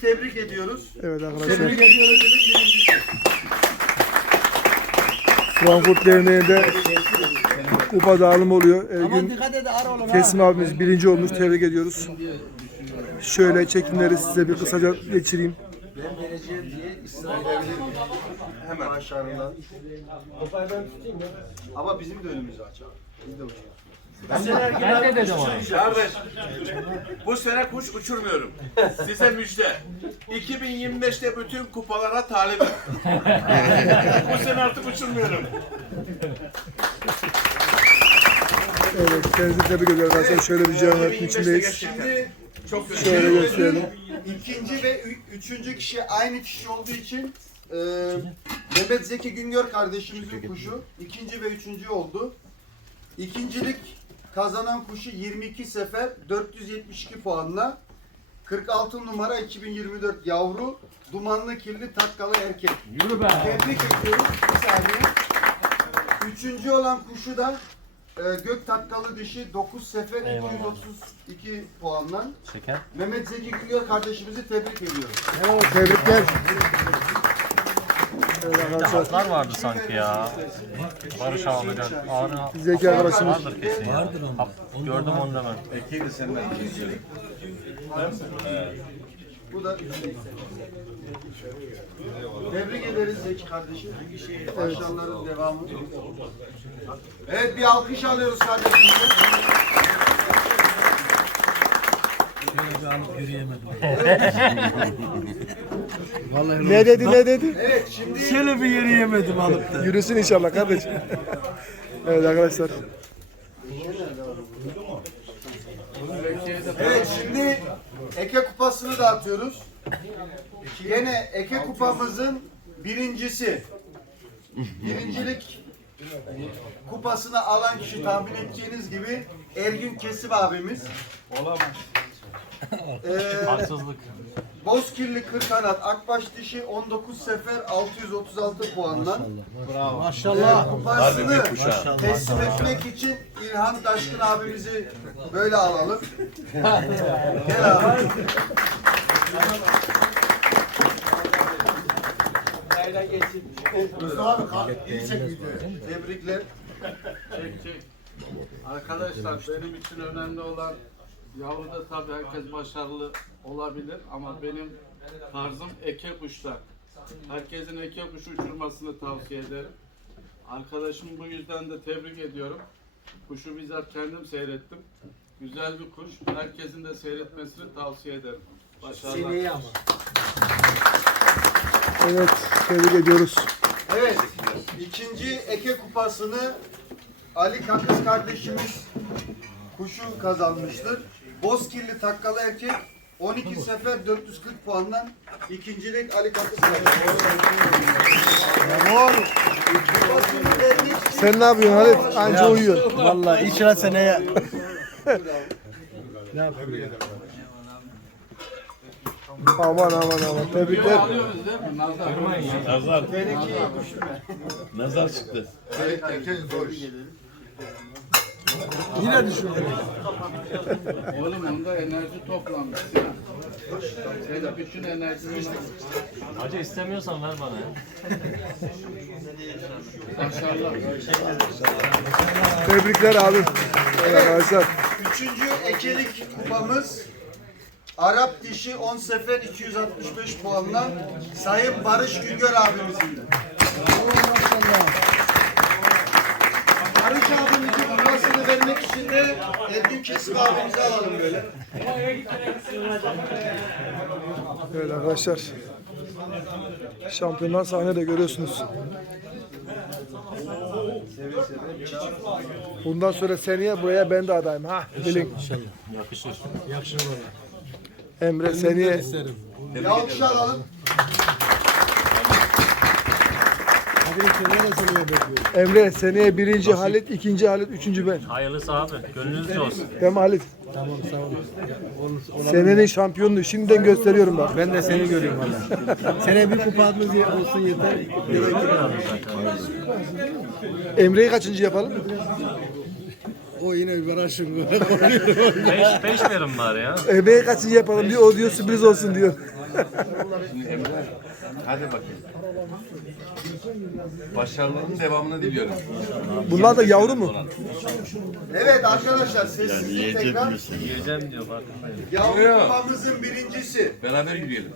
Sizi tebrik ediyoruz. Evet arkadaşlar. Tebrik ediyoruz. Bizim birincisi. Frankfurt Derneği'nde kupa dağılımı oluyor. Ergün. Kesim abimiz birinci olmuş. Tebrik ediyoruz. Şöyle çekimleri size bir kısaca geçireyim. Ben vereceğim diye ısrar? Hemen. Başarılar. Ama bizim de önümüzü aç Ben de dedim onu. Kardeş, bu sene kuş uçurmuyorum. Size müjde. 2025'te bütün kupalara talibim. bu sene artık uçurmuyorum. Evet, kendinizi tebrik ediyorum arkadaşlar. Şöyle bir camiatin içindeyiz. Şimdi Çok. Şöyle gösterelim. ikinci ve ü- üçüncü kişi aynı kişi olduğu için e, Mehmet Zeki Güngör kardeşimizin kuşu ikinci ve üçüncü oldu. İkincilik kazanan kuşu 22 sefer 472 puanla 46 numara 2024 yavru dumanlı kirli takkalı erkek. Yürü be. Tebrik ediyoruz. Bir saniye. Üçüncü olan kuşu da e, gök takkalı dişi 9 sefer 232 puanla. Şeker. Mehmet Zeki Güngör kardeşimizi tebrik ediyoruz. Tebrikler. Atlar vardı sanki ya. Barış Ağlıcan. Ağrı Zeki arkadaşımız. vardır kesin ya. Vardır ama. Gördüm onu da ben. Bu da Tebrik ederiz Zeki kardeşim. Başarıların devamı. Evet bir alkış alıyoruz kardeşimize. Ne dedi ne dedi? Evet şimdi Şöyle bir yürüyemedim alıp da. Yürüsün inşallah kardeşim. evet arkadaşlar. Evet şimdi Eke kupasını dağıtıyoruz. Yine Eke kupamızın birincisi. Birincilik kupasını alan kişi tahmin edeceğiniz gibi Ergün Kesip abimiz. Olamaz. Ee, Haksızlık. Bozkirli Kırkanat Akbaş dişi 19 sefer 636 puanla. Maşallah. Kupasını teslim etmek için İlhan Taşkın abimizi böyle alalım. Gel abi. Tebrikler. Çek çek. Arkadaşlar benim için önemli olan yavruda tabii herkes başarılı olabilir ama benim tarzım eke kuşlar. Herkesin eke kuşu uçurmasını tavsiye ederim. Arkadaşımı bu yüzden de tebrik ediyorum. Kuşu bizzat kendim seyrettim. Güzel bir kuş. Herkesin de seyretmesini tavsiye ederim. Başarılar. Evet tebrik ediyoruz. Evet. ikinci Eke kupasını Ali Kakız kardeşimiz kuşu kazanmıştır. Bozkirli takkalı erkek 12 sefer 440 puandan ikincilik Ali için Sen ne yapıyorsun Halit? Anca uyuyor. Vallahi inşallah seneye Aman aman aman. Tebrikler. Nazar. Nazar çıktı. Yine düşürdüm. Oğlum onda enerji toplanmış. ya. Senin bütün enerjini Hacı istemiyorsan ver bana ya. başarılar. Tebrikler abim. Evet arkadaşlar. Üçüncü ekelik kupamız Arap dişi 10 sefer 265 puanla Sayın Barış Güngör abimizin de. Barış abimizin kupasını vermek için de Ergün Kesim abimizi alalım böyle. Evet arkadaşlar. Şampiyonlar sahnede görüyorsunuz. Bundan sonra seneye buraya ben de adayım ha. Bilin. Yakışır. Yakışır bana. Emre seneye alkış alalım. Hadi seneye seneye bekliyorum. Emre seneye birinci Halit, ikinci Halit, üçüncü ben. Hayırlısı abi. Gönlünüzce olsun. Değil mi Halit? Tamam sağ olun. Senenin şampiyonluğu şimdiden gösteriyorum bak. Ben de seni görüyorum valla. Seneye bir kupa diye olsun yeter. Emre'yi kaçıncı yapalım? O yine bir araşın. Beş, beş verin bari ya. Emre'yi kaçıncı yapalım diyor. O diyor sürpriz olsun diyor. Hadi bakayım. Başarılarının devamını diliyorum. Bunlar da yavru mu? Evet arkadaşlar sessizlik tekrar. Yavru kupamızın birincisi. Beraber yürüyelim.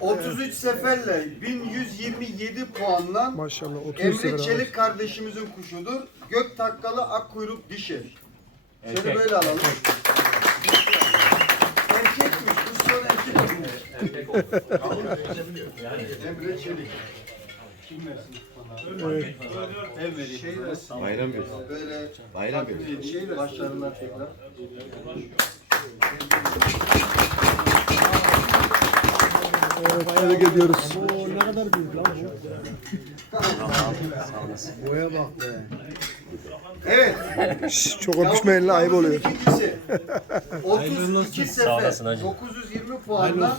33 seferle 1127 puanla Maşallah 30 Emre. Çelik kardeşimizin kuşudur. Gök takkalı akkuyruk dişi. Şöyle böyle alalım. Erkekmiş. Kuş son erkekmiş. Emre Çelik. Bayram bir. Böyle Bayram bir. şey başlarına tekrar. Evet, tebrik ediyoruz. Ne kadar büyük lan bu. Boya bak be. Evet. Şş, çok öpüşmeyin la ayıp oluyor. İkincisi. 32 sefer 920 puanla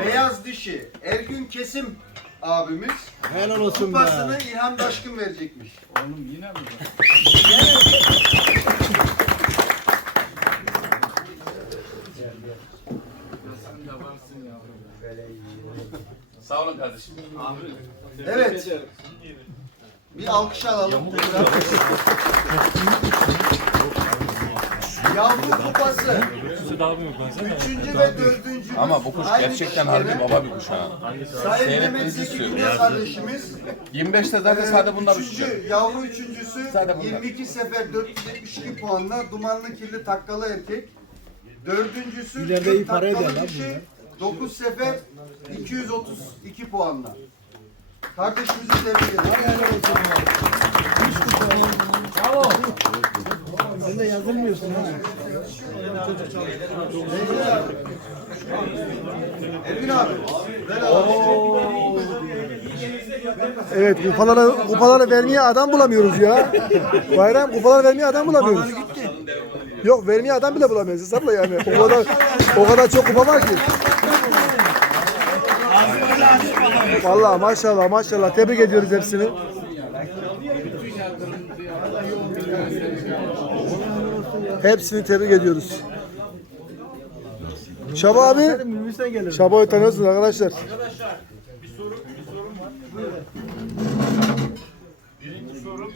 beyaz dişi Ergün Kesim abimiz Helal olsun be. kupasını İlhan Taşkın verecekmiş. Oğlum yine mi? Sen de varsın yavrum. Sağ olun kardeşim. Abi. Evet. Bir alkış alalım. Yavru kupası. Üçüncü ve dördüncü. Ama bu kuş gerçekten harbi baba bir kuş ha. Sayın Mehmet Seyretmenizi Zeki istiyorum. Kardeşimiz. 25'te zaten sadece bunlar Üçüncü, yavru üçüncüsü Sadece bunlar. 22 sefer 472 puanla dumanlı kirli takkalı erkek. Dördüncüsü İleride iyi para takkalı eder lan dişi, 9 sefer 232 puanla. Kardeşimizi tebrik ederim. Sen de yazılmıyorsun ha. Ergün abi. Evet kupalara, kupalara vermeye adam bulamıyoruz ya. Bayram kupalara vermeye adam bulamıyoruz. Yok vermeye adam bile bulamıyoruz hesapla yani. O kadar o kadar çok kupa var ki. Vallahi maşallah maşallah tebrik ediyoruz hepsini. Hepsini tebrik ediyoruz. Şabo abi. Şabo'yu tanıyorsunuz arkadaşlar. Birinci sorum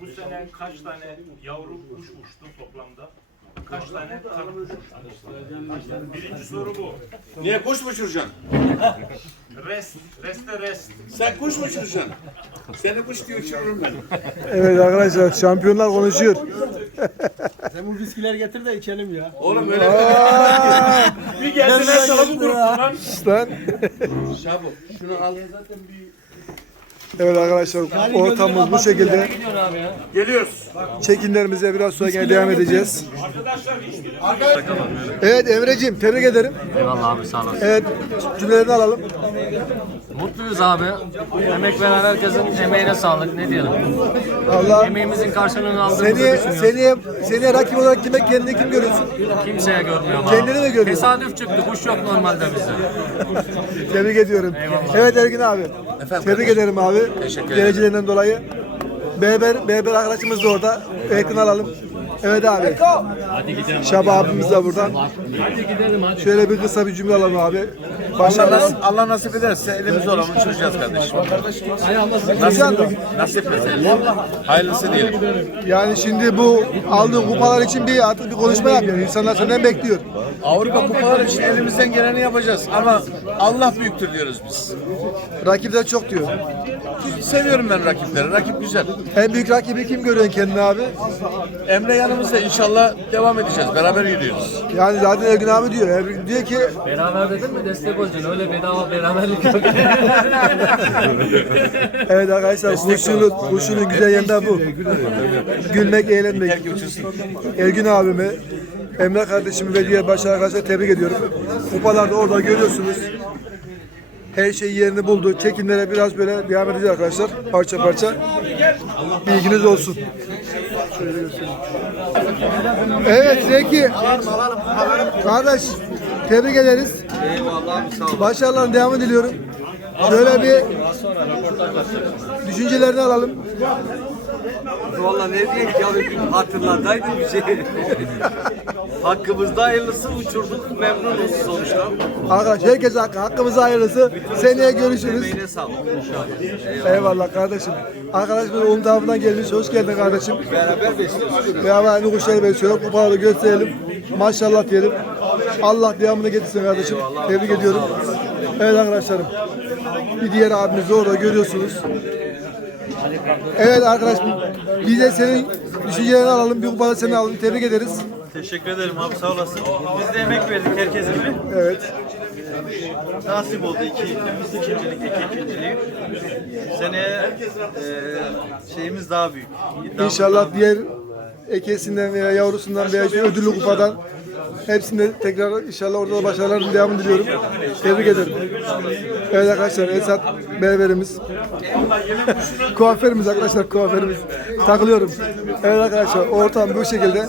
bu sene kaç tane yavru kuş uçtu toplamda? Kaç tane karı kuş uçtu? Birinci soru bu. Niye kuş mu uçuracaksın? Rest, reste rest. Sen kuş mu uçuracaksın? Seni kuş diye uçururum ben. Evet arkadaşlar şampiyonlar konuşuyor. Sen bu viskiler getir de içelim ya. Oğlum öyle Bir geldiler sana bu gruptan. Lan. Çabuk şunu al. Evet arkadaşlar ortamımız bu şekilde. Geliyoruz. Çekimlerimize biraz sonra gene devam edeceğiz. Evet Emre'ciğim tebrik ederim. Eyvallah abi sağ olasın. Evet cümlelerini alalım. Mutluyuz abi. Emek veren herkesin emeğine sağlık. Ne diyelim? Allah Emeğimizin karşılığını aldığımızı seni düşünüyoruz. seni seni rakip olarak kime kendini kim görüyorsun? Kimseye görmüyorum abi. Kendini mi görüyorsun? Tesadüf çıktı. Kuş yok normalde bizde. Tebrik ediyorum. Evet Ergin abi. Tebrik ederim abi. Teşekkür Derecelerinden dolayı. Beber, Beber arkadaşımız da orada. Yakın alalım. Evet abi. Hadi gidelim. Şab abimiz de burada. Hadi gidelim hadi. Şöyle bir kısa bir cümle alalım abi. Başarılar. Allah nasip ederse elimizde olanı uçuracağız kardeşim. Güzel de. Nasip Hayırlısı diyelim. Yani şimdi bu aldığın kupalar için bir artık bir konuşma yap yani. İnsanlar senden bekliyor. Avrupa kupaları için elimizden geleni yapacağız ama Allah büyüktür diyoruz biz. Rakipler çok diyor. Seviyorum ben rakipleri. Rakip güzel. En büyük rakibi kim görüyorsun kendini abi? Emre yanımızda inşallah devam edeceğiz. Beraber yürüyoruz. Yani zaten Ergün abi diyor. Ergün diyor ki Beraber dedin mi destek olacaksın. Öyle bedava beraberlik yok. evet arkadaşlar kuşunun, kuşunun güzel yanında bu. Gülmek, eğlenmek. Ergün abimi, Emre kardeşimi ve diğer başarı arkadaşlar tebrik ediyorum. Kupalarda orada görüyorsunuz. Her şey yerini buldu. Çekimlere biraz böyle devam edeceğiz arkadaşlar. Parça parça. Bilginiz olsun. Evet Zeki. Kardeş tebrik ederiz. Başarıların devamı diliyorum. Şöyle bir düşüncelerini alalım. Valla ne diyeyim ki abi hatırlardaydım bir şey. Hakkımızda hayırlısı uçurduk. Memnunuz sonuçta. Arkadaş herkes hakkı. Hakkımıza hayırlısı. Seneye görüşürüz. Emeğine sağlık. Eyvallah kardeşim. Arkadaşımız onun tarafından gelmiş. Hoş geldin kardeşim. Beraber besliyoruz. Beraber aynı kuşları besliyorlar. Kupaları gösterelim. Maşallah diyelim. Allah devamını getirsin kardeşim. Tebrik ediyorum. Evet arkadaşlarım. Bir diğer abimiz de orada görüyorsunuz. Evet arkadaş biz de senin düşüncelerini alalım. Bir kupada seni alalım. Tebrik ederiz. Teşekkür ederim abi sağ olasın. Biz de emek verdik herkes gibi. Evet. Nasip oldu iki ikincilik, iki ikinciliği. Seneye eee şeyimiz daha büyük. İddiamız İnşallah diğer ekesinden veya yavrusundan veya ödüllü kupadan hepsinde tekrar inşallah orada da başarıların devamını diliyorum. Tebrik ederim. Evet arkadaşlar Esat berberimiz. kuaförümüz arkadaşlar kuaförümüz. Takılıyorum. Evet arkadaşlar ortam bu şekilde.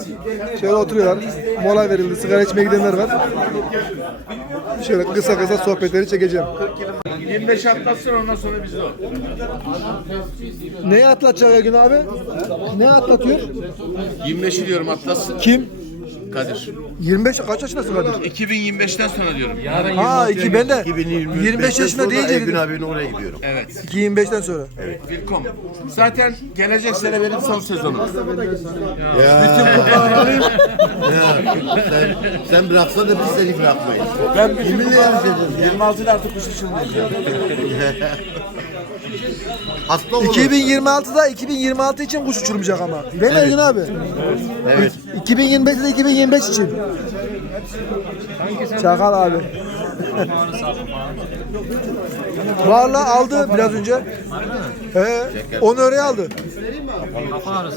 Şöyle oturuyorlar. Mola verildi. Sigara içmeye gidenler var. Şöyle kısa kısa sohbetleri çekeceğim. 25 atlatsın ondan sonra biz de. Neyi atlatacak Ergün abi? Ne atlatıyor? 25'i diyorum atlatsın. Kim? Kadir. 25 kaç yaşındasın Kadir? 2025'ten sonra diyorum. Ha iki ben de 25 yaşında deyince Ergün dedim. abinin oraya gidiyorum. Evet. 25'ten sonra. Wilkom. Zaten gelecek sene benim son sezonum. Bütün kupaları alayım. ya, sen, sen bıraksan da biz seni bırakmayız. Ben bütün kupaları 26'da artık kuş Hasta olur. 2026'da 2026 için kuş uçurmayacak ama. Değil mi Ergün abi? Evet. 2025'de 2025 için. Çakal abi. Varla aldı biraz önce. He, onu oraya aldı. Kafa.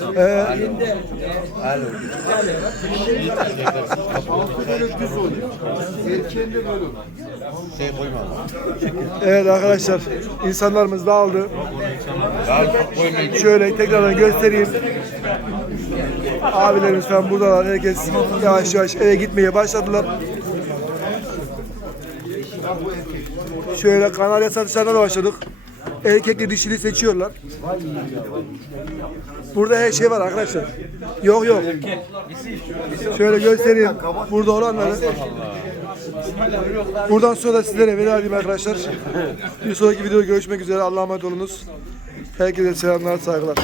Evet arkadaşlar insanlarımız dağıldı. Şöyle tekrardan göstereyim. Abilerimiz falan buradalar. Herkes yavaş yavaş eve gitmeye başladılar. Şöyle kanarya satışlarına da başladık. Erkekli dişili seçiyorlar. Burada her şey var arkadaşlar. Yok yok. Şöyle göstereyim. Burada olanları. Buradan sonra da sizlere veda edeyim arkadaşlar. Bir sonraki videoda görüşmek üzere. Allah'a emanet olunuz. Herkese selamlar, saygılar.